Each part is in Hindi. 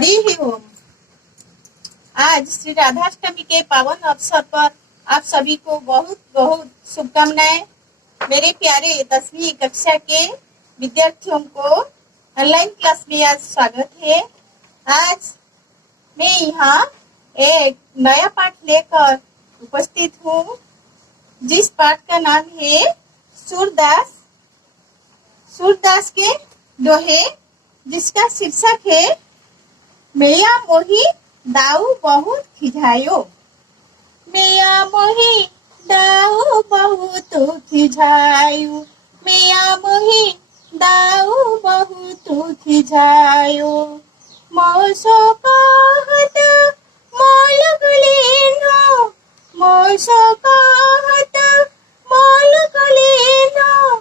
हरि ही ओम। आज श्री राधाष्टमी के पावन अवसर पर आप सभी को बहुत बहुत शुभकामनाएं। मेरे प्यारे 10वीं कक्षा के विद्यार्थियों को ऑनलाइन क्लास में आज स्वागत है। आज मैं यहाँ एक नया पाठ लेकर उपस्थित हूँ, जिस पाठ का नाम है सूरदास। सूरदास के दोहे, जिसका शीर्षक है मैया मोही दाऊ बहुत खिझायो। मैया मोही दाऊ बहुत खिझायो, मैया मोही दाऊ बहुत खिझायो। मोसो कहत मोल गलेनो, मोसो कहत मोल गलेनो।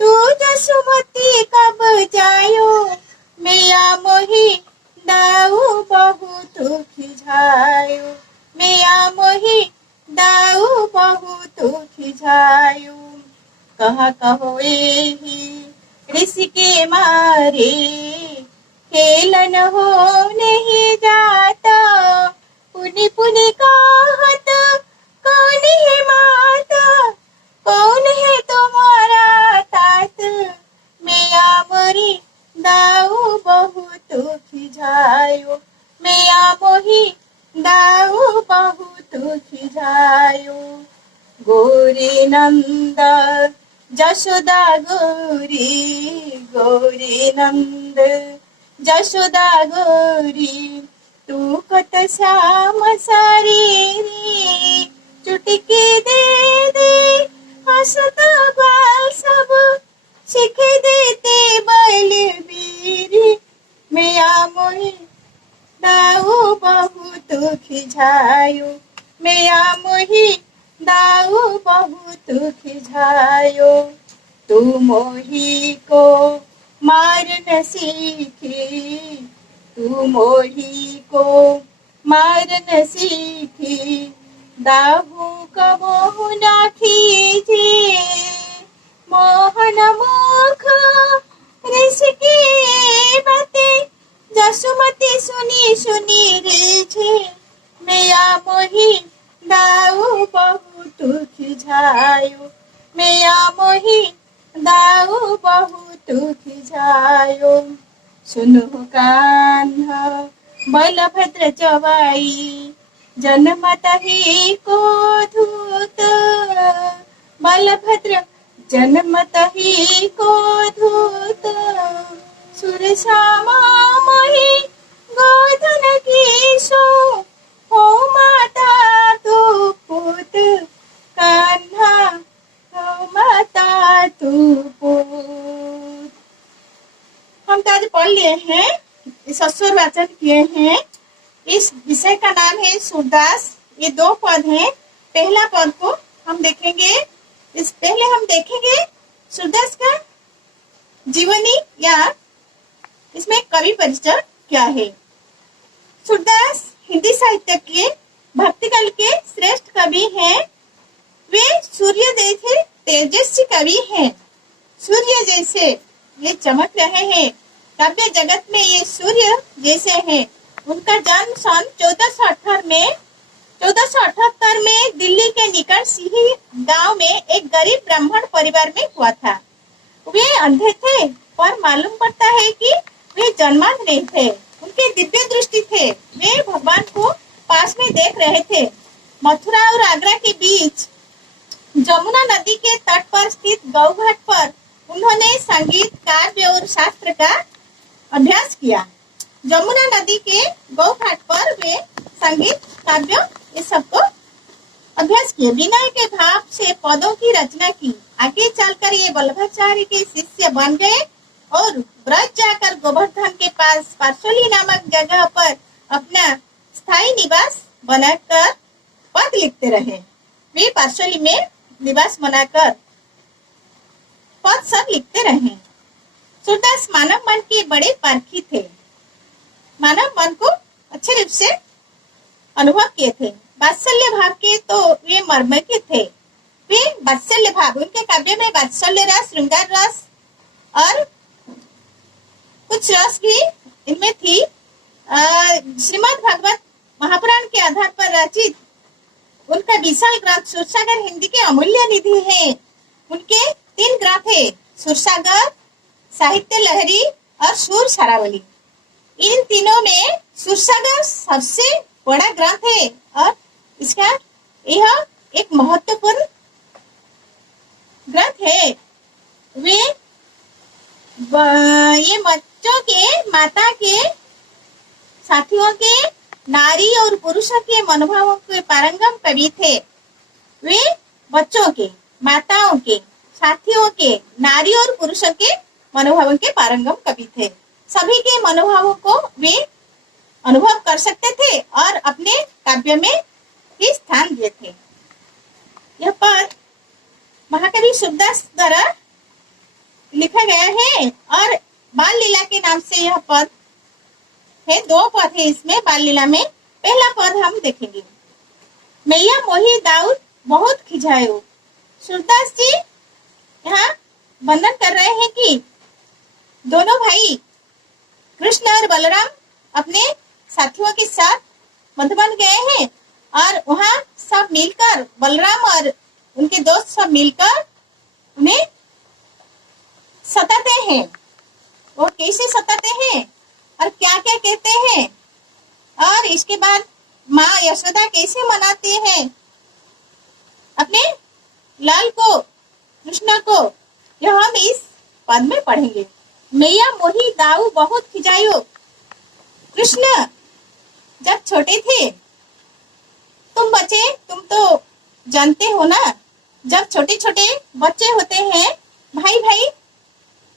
तू जसुमती कब जायो, मैया मोही दाऊ बहुत खिझायो, मैया मोही दाऊ बहुत खिझायो। कहा कहो एही ऋषि के मारे, खेलन हो नहीं जाता। पुनि पुनि कहत कौन है माता, कौन है तुम्हारा तात। मैया मोरी दाऊ बहुत खिझायो, मैया मोही दाऊ बहुत खिझायो। गौरी नंद जशोदा गौरी, गौरी नंद जशोदा गौरी। तू कत श्याम शरीरी, चुटकी दे दे हसत बाल सब। सिख देते बलबीरी, मैया मोही दाऊ बहुत खिझायो, मैया मोही दाऊ बहुत खिझायो। तू मोही को मार न सीखी, तू मोही को मार न सीखी। दाऊ का मोह न खींचे, मोहन मुख ऋषि की बातें। जसुमती सुनी सुनी रीझे, मैया मोही दाऊ बहुत खिझायो, मैया मोही दाऊ बहुत खिझायो। सुनो कान्हा बलभद्र जवाई, जन्मत ही को धूत। बलभद्र जन्मत ही को धूत। सुरश्यामा मोही गोधन की सो, हो माता तू पूत। कान्हा हो माता तू पूत। हम तो आज पढ़ लिए हैं, इस अस्वर वाचन किए हैं। इस विषय का नाम है सूरदास। ये 2 पद हैं। पहला पद को हम देखेंगे। इस पहले हम देखेंगे सूरदास का जीवनी या इसमें कवि परिचय क्या है। सूरदास हिंदी साहित्य के भक्तिकाल के श्रेष्ठ कवि हैं। वे सूर्य जैसे तेजस्वी कवि हैं। सूर्य जैसे ये चमक रहे हैं। काव्य जगत में ये सूर्य जैसे हैं। उनका जन्म सन 1478 में दिल्ली के निकट सिही गांव में एक गरीब ब्राह्मण परिवार में हुआ था। वे अंधे थे, पर मालूम पड़ता है कि वे जन्मांध नहीं थे। उनके दिव्य दृष्टि थे। वे भगवान को पास में देख रहे थे। मथुरा और आगरा के बीच जमुना नदी के तट पर स्थित गौघाट पर उन्होंने संगीत, काव्य और शास्त्र का अभ्यास किया। जमुना नदी के गौघाट पर वे संगीत, काव्य ये सबको अभ्यास किए। विनय के भाव से पदों की रचना की। आगे चलकर ये वल्लभाचार्य के शिष्य बन गए और ब्रज जाकर गोवर्धन के पास पार्श्वली नामक जगह पर अपना स्थायी निवास बनाकर पद लिखते रहे। वे पार्श्वली में निवास बनाकर पद सब लिखते रहे। सूरदास मानव मन के बड़े पारखी थे। मानव मन को अच्छे रूप से अनुभव किए थे। वात्सल्य भाव के तो वे मर्मज्ञ थे। वे वात्सल्य भाव, उनके काव्य में वात्सल्य रस, श्रृंगार रस और कुछ रस भी इनमें थी। श्रीमद् भागवत महापुराण के आधार पर रचित उनका विशाल ग्रंथ सूरसागर हिंदी के अमूल्य निधि है। उनके 3 ग्रंथ है, सूरसागर, साहित्य लहरी और सूर सारावली। इन तीनों में सूरसागर सबसे बड़ा ग्रंथ है और इसका यह एक महत्वपूर्ण ग्रंथ है। ये बच्चों के, माता के, साथियों के, नारी और पुरुषों के मनोभावों के पारंगम कवि थे। वे बच्चों के, माताओं के, साथियों के, नारी और पुरुषों के मनोभावों के पारंगम कवि थे। सभी के मनोभावों को वे अनुभव कर सकते थे और अपने काव्य में ही स्थान दिए थे। यह पद महाकवि सूरदास द्वारा लिखा गया है और बाल लीला के नाम से यह पद है। 2 पद है इसमें बाल लीला में। पहला पद हम देखेंगे, मैया मोही दाऊद बहुत खिजायो। सूरदास जी यहाँ वर्णन कर रहे हैं कि दोनों भाई कृष्ण और बलराम अपने साथियों के साथ मधुबन गए हैं और वहाँ सब मिलकर, बलराम और उनके दोस्त सब मिलकर उन्हें सताते हैं। वो कैसे सताते हैं और क्या क्या कहते हैं और इसके बाद माँ यशोदा कैसे मनाती है अपने लाल को, कृष्ण को, यह हम इस पद में पढ़ेंगे। मैया मोही दाऊ बहुत खिजायो। कृष्ण जब छोटे थे, तुम बच्चे, तुम तो जानते हो ना, जब छोटे छोटे बच्चे होते हैं, भाई भाई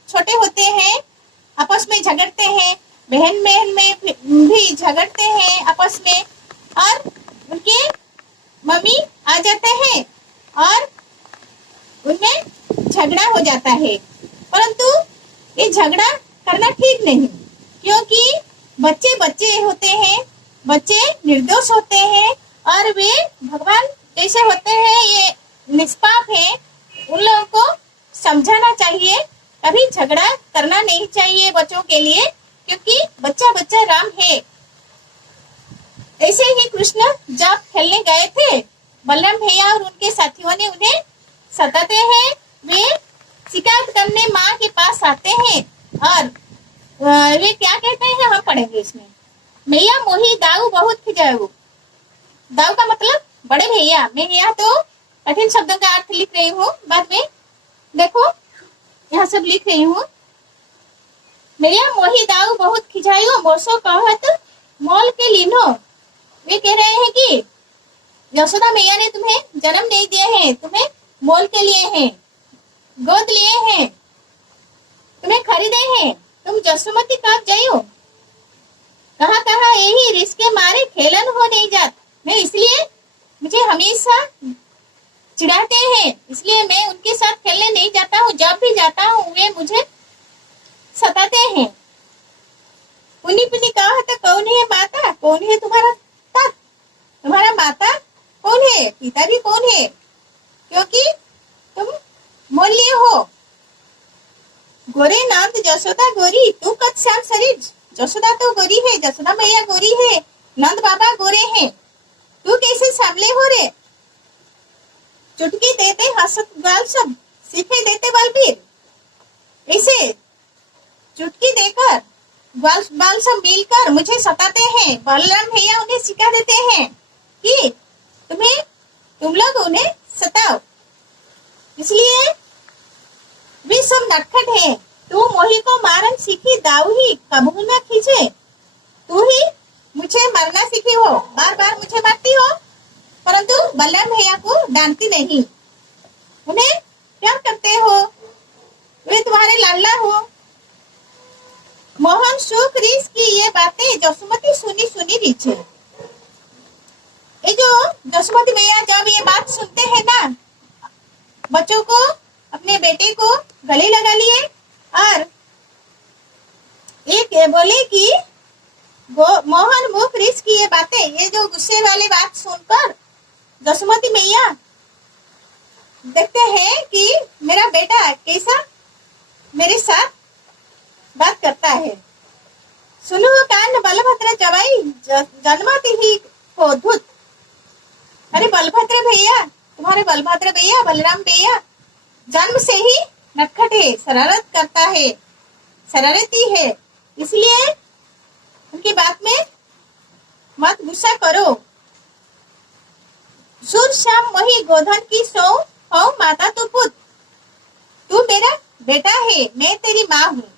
छोटे होते हैं, आपस में झगड़ते हैं, बहन बहन में भी झगड़ते हैं आपस में और उनके मम्मी आ जाते हैं और उनमें झगड़ा हो जाता है। परंतु ये झगड़ा करना ठीक नहीं, क्योंकि बच्चे बच्चे होते हैं, बच्चे निर्दोष होते हैं और वे भगवान जैसे होते हैं, ये निष्पाप है। उन लोगों को समझाना चाहिए, कभी झगड़ा करना नहीं चाहिए बच्चों के लिए, क्योंकि बच्चा बच्चा राम है। ऐसे ही कृष्ण जब खेलने गए थे, बलराम भैया और उनके साथियों ने उन्हें सताते हैं। वे शिकायत करने माँ के पास आते हैं और वे क्या कहते हैं हम पढ़ेंगे इसमें। मैया मोही दाऊ बहुत खिजाऊ। दाऊ का मतलब बड़े भैया। मैं यहाँ तो कठिन शब्दों का अर्थ लिख रही हूँ, बाद में देखो यहाँ सब लिख रही हूँ। मैया मोही दाऊ बहुत खिजायो, मोसो कहत मोल के लीनो। वे कह रहे हैं कि यशोदा मैया ने तुम्हें जन्म नहीं दिया है, तुम्हें मोल के लिए हैं, गोद लिए हैं, तुम्हें खरीदे हैं, तुम जसोमती कब जाइयो। कहाँ कहाँ यही रिस्क के मारे खेलन हो नहीं जात। मैं इसलिए मुझे हमेशा चिढ़ाते हैं, इसलिए मैं उनके साथ खेलने नहीं जाता हूँ। जब भी जाता हूँ वे मुझे सताते हैं। पुनी पुनी कहा तो कौन है माता, कौन है तुम्हारा तात, तुम्हारा माता कौन है, पिता भी कौन है, क्योंकि तुम मोल लिए हो। गोरे नंद जसोदा गोरी, तू कद श्याम शरीर। जसोदा तो गोरी है, जसोदा मैया गोरी है, नंद बाबा गोरे हैं, तू कैसे सामले हो रे। चुटकी देते हसत बाल सब, सीखे देते बलबीर। ऐसे चुटकी देकर बाल सब मिलकर मुझे सताते हैं। बलराम भैया उन्हें सिखा देते हैं कि तुम लोग उन्हें सताओ, इसलिए वे सब नटखट है। तू मोही को मारन सीखी, दाऊ ही कबू न खींचे। तू ही मुझे मारना सीखी हो, बार बार मुझे मारती हो, परंतु बलराम भैया को डांटती नहीं, उन्हें प्यार करते हो, वे तुम्हारे लाडला हो। मोहन सुख रीस की ये बातें जसुमती सुनी सुनी रीछे। ये जो जसुमती मैया जब ये बात सुनते हैं ना, बच्चों को, अपने बेटे को गले लगा लिए और एक बोले कि मोहन मुख रीस की ये बातें, ये जो गुस्से वाली बात सुनकर जसुमती मैया देखते हैं कि मेरा बेटा कैसा मेरे साथ बात करता है। सुनो कान बलभद्र जवाई जन्मति ही को धुत। अरे बलभद्र भैया, तुम्हारे बलभद्र भैया, बलराम भैया जन्म से ही नटखट है, शरारत करता है, शरारती है, इसलिए उनकी बात में मत गुस्सा करो। सुर श्याम वही गोधन की सौ हो माता तू पुत। तू मेरा बेटा है, मैं तेरी माँ हूँ।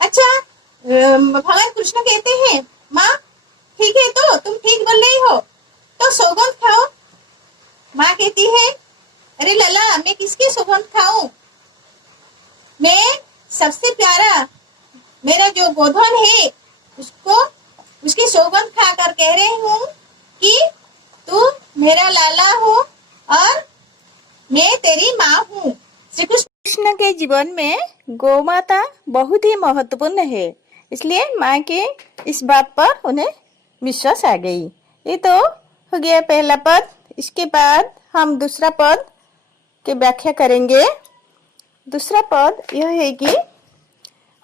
अच्छा, भगवान कृष्ण कहते हैं माँ ठीक है, तो तुम ठीक बोल रही हो, तो सौगंध खाओ। माँ कहती है अरे लला, मैं किसकी सौगंध खाऊं? मैं सबसे प्यारा मेरा जो गोधन है उसको, उसकी सौगंध खाकर कह रही हूँ कि तू मेरा लाला हो और मैं तेरी माँ हूँ। श्री कृष्ण के जीवन में गौ माता बहुत ही महत्वपूर्ण है, इसलिए माँ के इस बात पर उन्हें विश्वास आ गई। ये तो हो गया पहला पद। इसके बाद हम दूसरा पद की व्याख्या करेंगे। दूसरा पद यह है कि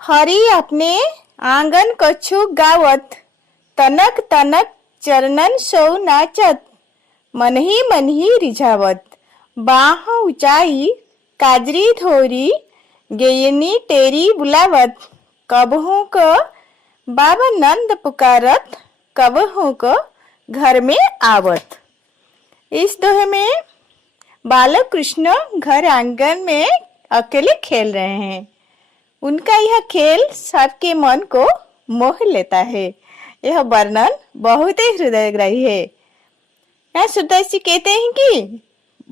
हरि अपने आंगन कछु गावत, तनक तनक चरणन सौ नाचत, मन ही रिझावत, बाह ऊंचाई काजरी धोरी, गेयनी टेरी बुलावत, कबहू को बाबा नंद पुकारत, कबहू को घर में आवत। इस दोहे में बालक कृष्ण घर आंगन में अकेले खेल रहे हैं। उनका यह खेल सबके मन को मोह लेता है। यह वर्णन बहुत ही हृदयग्राही है। यहाँ सुरदास जी कहते हैं कि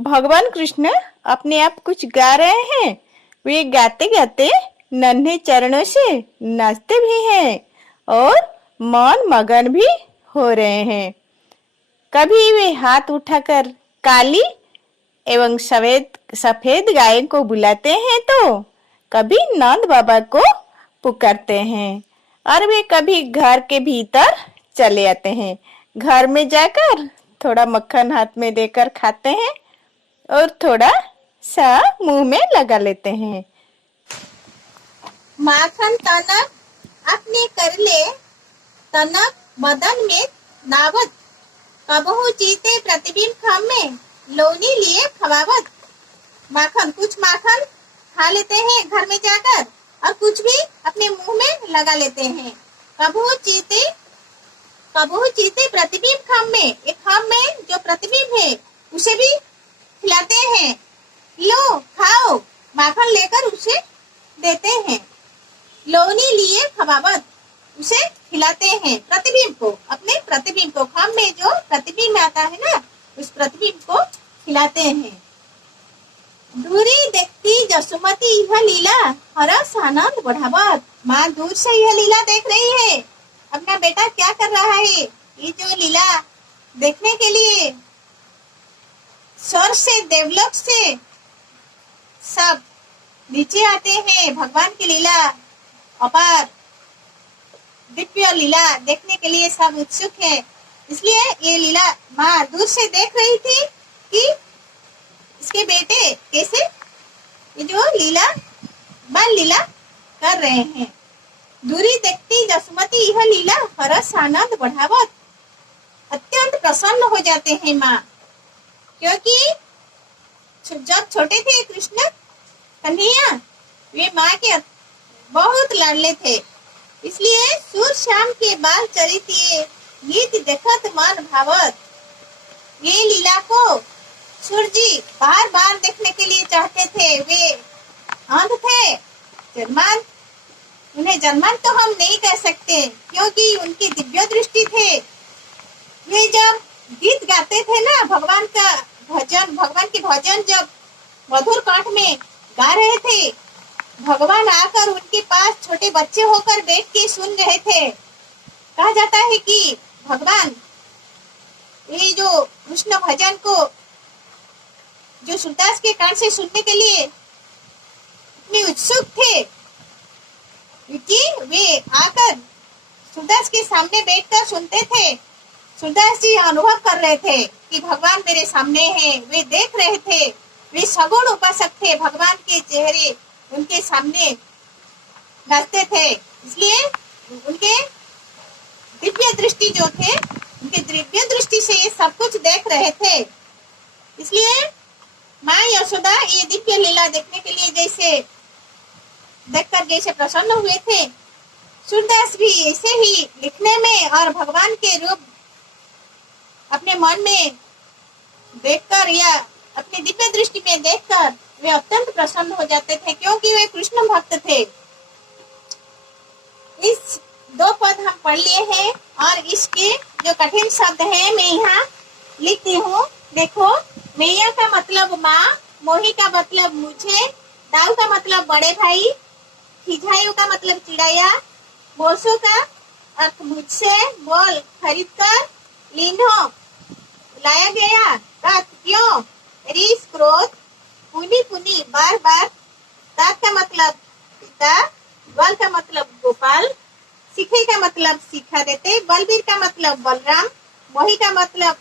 भगवान कृष्ण अपने आप कुछ गा रहे हैं। वे गाते गाते नन्हे चरणों से नाचते भी हैं और मन मगन भी हो रहे हैं। कभी वे हाथ उठाकर काली एवं सफेद गाय को बुलाते हैं, तो कभी नंद बाबा को पुकारते हैं और वे कभी घर के भीतर चले आते हैं। घर में जाकर थोड़ा मक्खन हाथ में देकर खाते हैं और थोड़ा सा मुंह में लगा लेते हैं। माखन तनक अपने कर ले, तनक बदन में नावत, कबहू जीते प्रतिबिंब खम में, लोनी लिए खवावत। माखन, कुछ माखन खा लेते हैं घर में जाकर और कुछ भी अपने मुंह में लगा लेते हैं। कबहू जीते प्रतिबिंब खम में, एक खम में जो प्रतिबिंब है उसे भी खिलाते हैं। लो खाओ, माखन लेकर उसे देते हैं। लोनी लिए खवावत, उसे खिलाते हैं प्रतिबिंब को, अपने प्रतिबिंब को, खम में जो प्रतिबिंब आता है ना, उस प्रतिबिंब को खिलाते हैं। दूरी देखती जसुमती यह लीला, हरस आनंद बढ़ावत। माँ दूर से यह लीला देख रही है, अपना बेटा क्या कर रहा है। ये जो लीला देखने के लिए स्वर्ग से, देवलोक से सब नीचे आते हैं। भगवान की लीला, अपार दिव्य लीला देखने के लिए सब उत्सुक है। इसलिए ये लीला माँ दूर से देख रही थी कि इसके बेटे कैसे ये जो लीला, बाल लीला कर रहे हैं। दूरी देखती जसुमती यह लीला, हरस आनंद बढ़ावत, अत्यंत प्रसन्न हो जाते हैं माँ, क्योंकि जब छोटे थे कृष्ण कन्हैया, वे माँ के बहुत लाडले थे। इसलिए सूर श्याम के बाल चरित्र गीत देखत मन भावत। ये लीला को सूर जी बार बार देखने के लिए चाहते थे। वे अंध थे, जन्मान, उन्हें जन्मान तो हम नहीं कह सकते क्योंकि उनकी दिव्य दृष्टि थे। वे जब गीत गाते थे ना, भगवान का भजन, भगवान के भजन जब मधुर कंठ में गा रहे थे, भगवान आकर उनके पास छोटे बच्चे होकर बैठ के सुन रहे थे। कहा जाता है कि भगवान ये जो कृष्ण भजन को जो सूरदास के कान से सुनने के लिए इतने उत्सुक थे कि वे आकर सूरदास के सामने बैठकर सुनते थे। सूरदास जी अनुभव कर रहे थे कि भगवान मेरे सामने हैं। वे देख रहे थे, वे सगुण उपासक थे, भगवान के चेहरे उनके सामने नाचते थे। इसलिए उनके दिव्य दृष्टि जो थे, उनके दिव्य दृष्टि से ये सब कुछ देख रहे थे। इसलिए माँ यशोदा ये दिव्य लीला देखने के लिए देखकर जैसे प्रसन्न हुए थे, सूरदास भी ऐसे ही लिखने में और भगवान के रूप अपने मन में देखकर या अपनी दिव्य दृष्टि में देखकर वे अत्यंत प्रसन्न हो जाते थे, क्योंकि वे कृष्ण भक्त थे। इस 2 पद हम पढ़ लिए हैं और इसके जो कठिन शब्द है मैं यहाँ लिखती हूँ। देखो, मैया का मतलब माँ, मोही का मतलब मुझे, दाऊ का मतलब बड़े भाई, खिजायु का मतलब चिड़ैया, बोसो का अर्थ मुझसे, बोल खरीद कर, लीनो लाया गया, रथ क्यों, रीस क्रोध, पुनी पुनी बार बार, तात का मतलब पिता, ग्वाल का मतलब गोपाल, सिखे का मतलब सिखा देते, बलबीर का मतलब बलराम, मोही का मतलब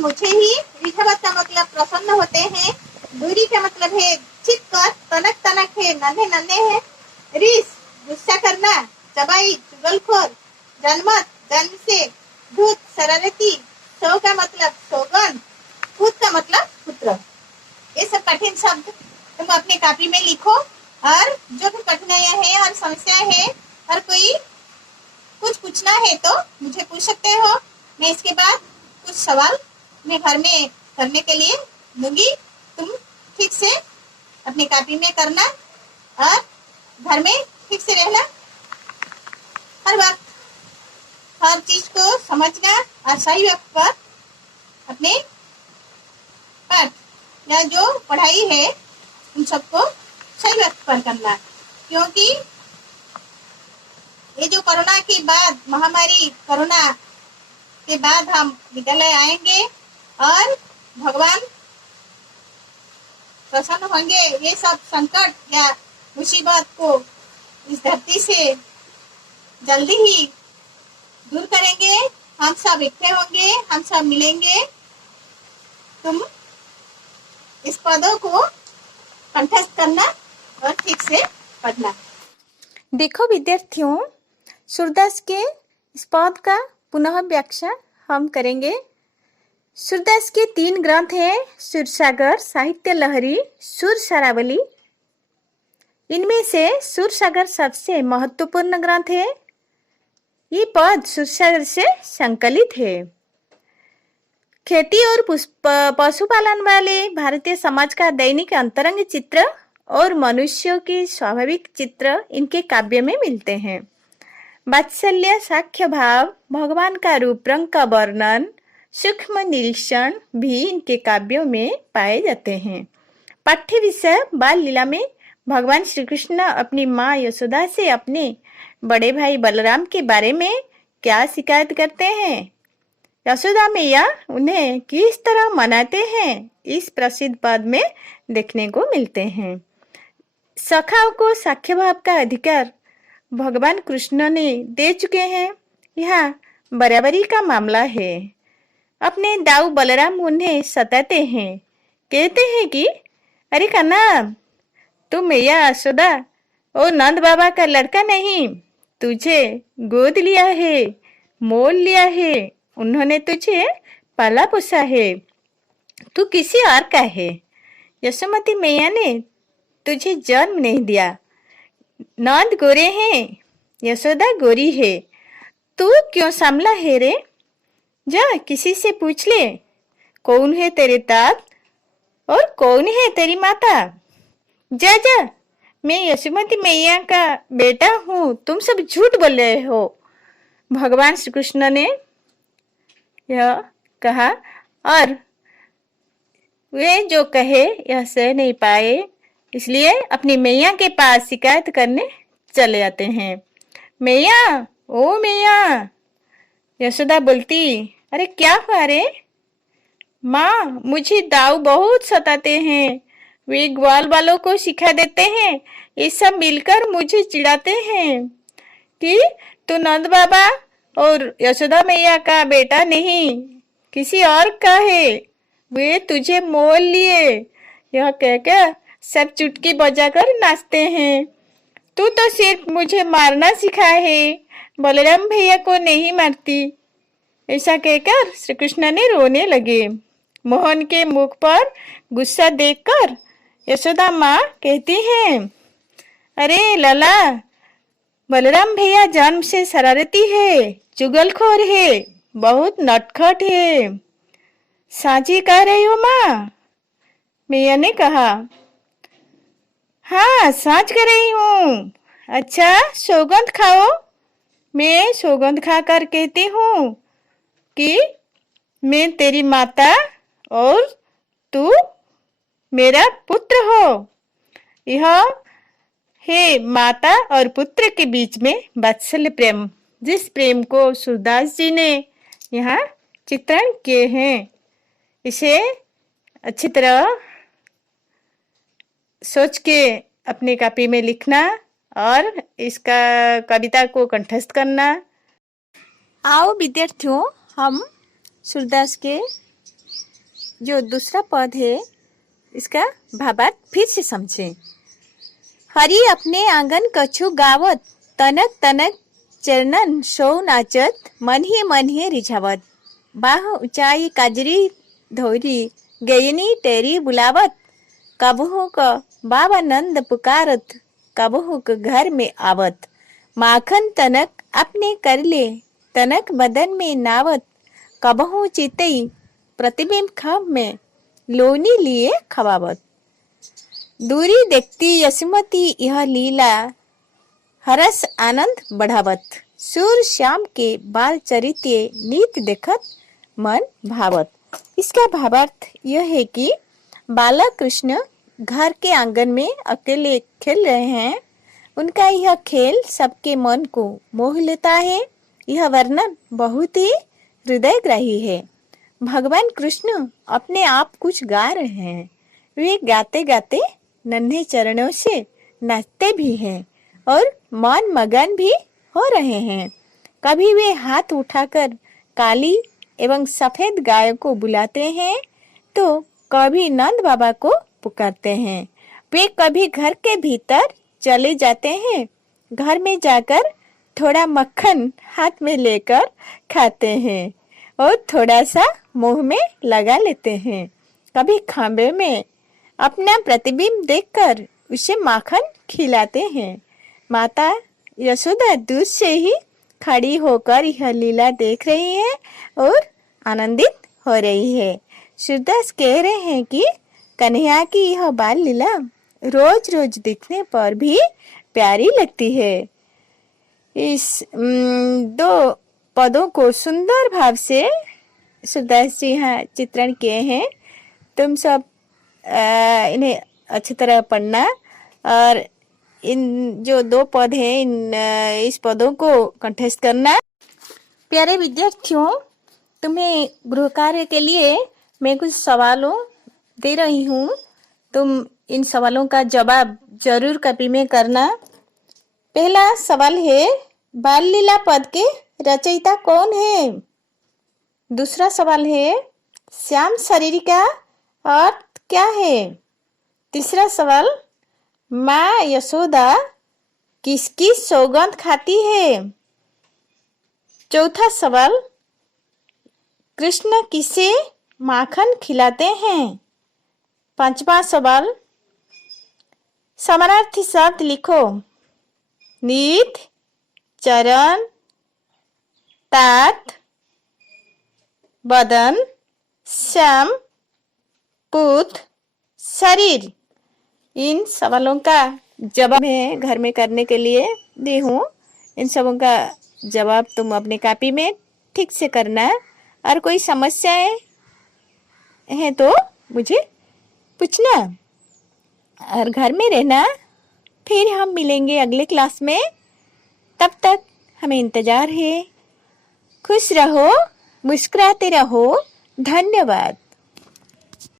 मुझे ही, रिझवत का मतलब प्रसन्न होते हैं, दूरी का मतलब है चित कर, तनक तनक है नन्हे नन्हे है, रीस गुस्सा करना, चबाई चुगलखोर, जनमत जन्म से, धूत शरारती, सौ का मतलब सौगन, पुत का मतलब पुत्र। ये सब कठिन शब्द तुम अपने कॉपी में लिखो और जो भी कठिनाइयां है और समस्याएं है और कोई कुछ पूछना है तो मुझे पूछ सकते हो। मैं इसके बाद कुछ सवाल मैं घर में करने के लिए दूंगी, तुम ठीक से अपनी कॉपी में करना और घर में ठीक से रहना, हर वक्त हर चीज को समझना और सही वक्त पर अपने पाठ या जो पढ़ाई है उन सबको सही वक्त पर करना, क्योंकि ये जो कोरोना के बाद महामारी कोरोना के बाद हम विद्यालय आएंगे और भगवान प्रसन्न होंगे, ये सब संकट या मुसीबत को इस धरती से जल्दी ही दूर करेंगे, हम सब इकट्ठे होंगे, हम सब मिलेंगे। तुम इस पदों को कंठस्थ करना और ठीक से पढ़ना। देखो विद्यार्थियों, सूरदास के इस पद का पुनः व्याख्या हम करेंगे। सूरदास के 3 ग्रंथ हैं, सूरसागर, साहित्य लहरी, सुर सरावली। इनमें से सूरसागर सबसे महत्वपूर्ण ग्रंथ है। ये पद सूरसागर से संकलित है। खेती और पशुपालन वाले भारतीय समाज का दैनिक अंतरंग चित्र और मनुष्यों के स्वाभाविक चित्र इनके काव्य में मिलते हैं। वात्सल्य, साख्य भाव, भगवान का रूप रंग का वर्णन, सूक्ष्म निरीक्षण भी इनके काव्यों में पाए जाते हैं। पाठ्य विषय बाल लीला में भगवान श्री कृष्ण अपनी माँ यशोदा से अपने बड़े भाई बलराम के बारे में क्या शिकायत करते हैं, यशोदा मैया उन्हें किस तरह मनाते हैं, इस प्रसिद्ध पद में देखने को मिलते हैं। सखाओं को साख्य भाव का अधिकार भगवान कृष्ण ने दे चुके हैं, यह बराबरी का मामला है। अपने दाऊ बलराम उन्हें सताते हैं, कहते हैं कि अरे कन्ना, तू मैया यशोदा और नंद बाबा का लड़का नहीं, तुझे गोद लिया है, मोल लिया है, उन्होंने तुझे पाला पोसा है, तू किसी और का है। यशोमती मैया ने तुझे जन्म नहीं दिया। नंद गोरे हैं, यशोदा गोरी है, तू क्यों सांभला है रे? जा किसी से पूछ ले, कौन है तेरे तात और कौन है तेरी माता। जा जा, मैं यशोमती मैया का बेटा हूँ, तुम सब झूठ बोल रहे हो। भगवान श्री कृष्ण ने यह कहा और वे जो कहे यह सह नहीं पाए, इसलिए अपनी मैया के पास शिकायत करने चले जाते हैं। मैया, ओ मैया, यशोदा बोलती, अरे क्या हुआ रे? माँ, मुझे दाऊ बहुत सताते हैं, वे ग्वाल वालों को सिखा देते हैं, ये सब मिलकर मुझे चिढ़ाते हैं कि तू नंद बाबा और यशोदा मैया का बेटा नहीं, किसी और का है, वे तुझे मोल लिए। यह कहकर सब चुटकी बजाकर नाचते हैं। तू तो सिर्फ मुझे मारना सिखाया है, बलराम भैया को नहीं मारती। ऐसा कहकर श्री कृष्ण ने रोने लगे। मोहन के मुख पर गुस्सा देखकर यशोदा माँ कहती हैं, अरे लला, बलराम भैया जन्म से शरारती है, चुगलखोर है, बहुत नटखट है। साची कह रही हो माँ? मैया ने कहा, हाँ सच कह रही हूँ। अच्छा सौगंध खाओ। मैं सौगंध खाकर कहती हूँ कि मैं तेरी माता और तू मेरा पुत्र हो। यह है माता और पुत्र के बीच में वात्सल्य प्रेम, जिस प्रेम को सूरदास जी ने यहाँ चित्रण किए हैं। इसे अच्छी तरह सोच के अपनी कॉपी में लिखना और इसका कविता को कंठस्थ करना। आओ विद्यार्थियों, हम सूरदास के जो दूसरा पद है इसका भावार्थ फिर से समझें। हरि अपने आंगन कछु गावत, तनक तनक चरणन सो नाचत, मन ही रिझावत। बाह ऊंचाई काजरी धोरी, गयनी तेरी बुलावत। कबहू का बाबा नंद पुकारत, कबहू का घर में आवत। माखन तनक अपने कर ले, तनक बदन में नावत। कबहू चितई प्रतिबिंब खब में, लोनी लिए खवावत। दूरी देखती यशमती यह लीला, हरस आनंद बढ़ावत। सूर श्याम के बाल चरित्य, नीत देखत मन भावत। इसका भावार्थ यह है कि बालक कृष्ण घर के आंगन में अकेले खेल रहे हैं। उनका यह खेल सबके मन को मोह लेता है। यह वर्णन बहुत ही हृदयग्राही है। भगवान कृष्ण अपने आप कुछ गा रहे हैं। वे गाते गाते नन्हे चरणों से नाचते भी हैं और मन मगन भी हो रहे हैं। कभी वे हाथ उठाकर काली एवं सफेद गायों को बुलाते हैं, तो कभी नंद बाबा को पुकारते हैं। वे कभी घर के भीतर चले जाते हैं, घर में जाकर थोड़ा मक्खन हाथ में लेकर खाते हैं और थोड़ा सा मुंह में लगा लेते हैं। कभी खंबे में अपना प्रतिबिंब देखकर उसे माखन खिलाते हैं। माता यशोदा दूर से ही खड़ी होकर यह लीला देख रही है और आनंदित हो रही है। सूरदास कह रहे हैं कि कन्हैया की यह बाल लीला रोज रोज दिखने पर भी प्यारी लगती है। इस दो पदों को सुंदर भाव से सूरदास जी यहाँ चित्रण किए हैं। तुम सब इन्हें अच्छी तरह पढ़ना और इन जो दो पद हैं इस पदों को कंठस्थ करना। प्यारे विद्यार्थियों, तुम्हें गृह कार्य के लिए मैं कुछ सवालों दे रही हूँ। तुम इन सवालों का जवाब जरूर कॉपी में करना। पहला सवाल है, बाल लीला पद के रचयिता कौन है? दूसरा सवाल है, श्याम शरीर का अर्थ क्या है? तीसरा सवाल, माँ यशोदा किसकी सौगंध खाती है? चौथा सवाल, कृष्ण किसे माखन खिलाते हैं? पांचवा सवाल, समानार्थी शब्द लिखो। नीत, चरण, तात, बदन, श्याम, पुत्र, शरीर। इन सवालों का जवाब मैं घर में करने के लिए दी हूँ। इन सबों का जवाब तुम अपनी कॉपी में ठीक से करना और कोई समस्याएं हैं तो मुझे पूछना और घर में रहना। फिर हम मिलेंगे अगले क्लास में। तब तक हमें इंतजार है। खुश रहो, मुस्कुराते रहो। धन्यवाद।